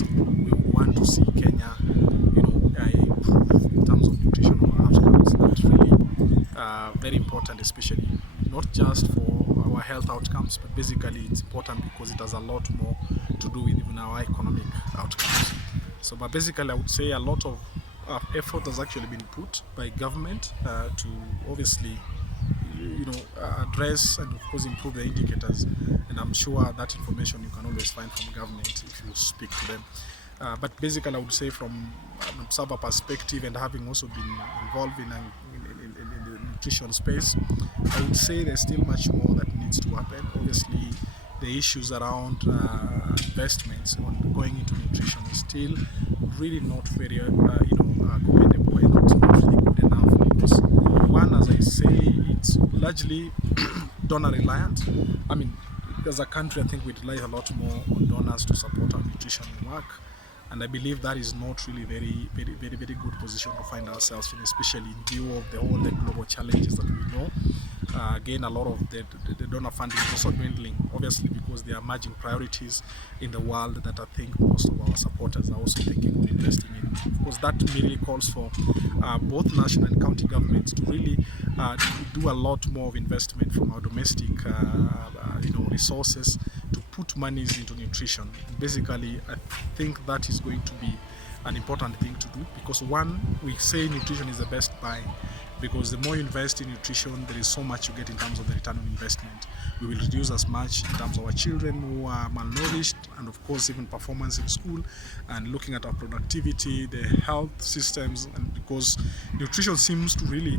course, we want to see Kenya, improve in terms of nutritional outcomes. That's really very important, especially not just for our health outcomes, but basically it's important because it has a lot more to do with even our economic outcomes. So, but basically, I would say a lot of effort has actually been put by government to obviously address and of course improve the indicators, and I'm sure that information you can always find from government if you speak to them. But basically I would say from an observer perspective, and having also been involved in the nutrition space, I would say there's still much more that needs to happen. Obviously the issues around investments on going into nutrition is still really not very commendable, and not really good enough, because one, as I say, it's largely donor reliant. I mean, as a country, I think we rely a lot more on donors to support our nutrition work, and I believe that is not really very good position to find ourselves in, especially in view of all the global challenges that we know. Again, a lot of the donor funding is also dwindling, obviously, because there are emerging priorities in the world that I think most of our supporters are also thinking of investing in. Of course, that really calls for both national and county governments to really do a lot more of investment from our domestic resources to put monies into nutrition. And basically, I think that is going to be an important thing to do, because one, we say nutrition is the best buy, because the more you invest in nutrition, there is so much you get in terms of the return on investment. We will reduce as much in terms of our children who are malnourished, and of course even performance in school, and looking at our productivity, the health systems, and because nutrition seems to really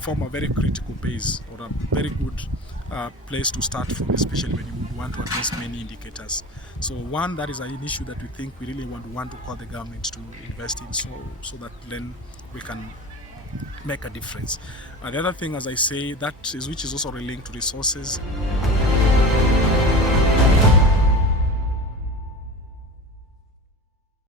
form a very critical base, or a very good place to start from, especially when you want to address many indicators. So one, that is an issue that we think we really want to call the government to invest in, so that then we can make a difference. The other thing, as I say, which is also linked to resources.